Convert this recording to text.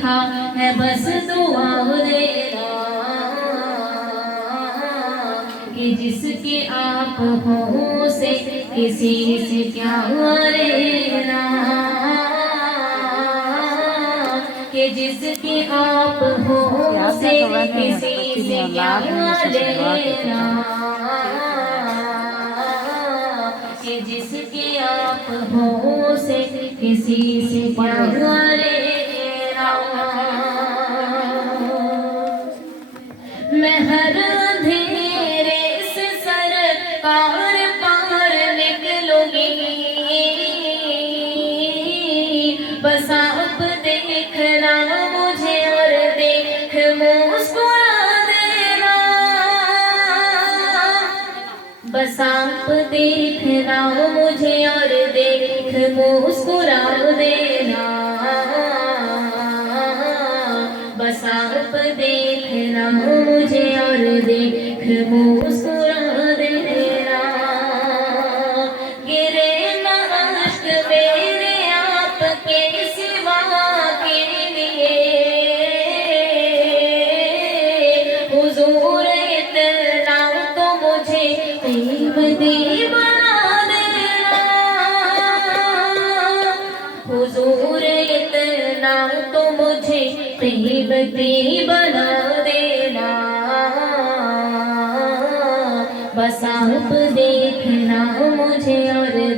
सीखा है बस दुआ देना कि जिसके आप हो से किसी से क्या लेना, कि जिसके आप हो से किसी से क्या लेना, कि जिसके आप हो से किसी से क्या लेना। मैं हर अंधेरे से सरकार पार निकलूंगी, बस आप देखना मुझे और देख मुस्कुरा देना, बस आप देखना मुझे और देख मुस्कुरा देना, बस आप देखना मुझे और देख मुस्कुरा देना। गिरे ना अश्क मेरे आपके सिवा के लिए, हुजूर इतना तो मुझे दीवाना बना देना, हुजूर इतना तो मुझे दीवाना बना देना, बस आप देखना मुझे और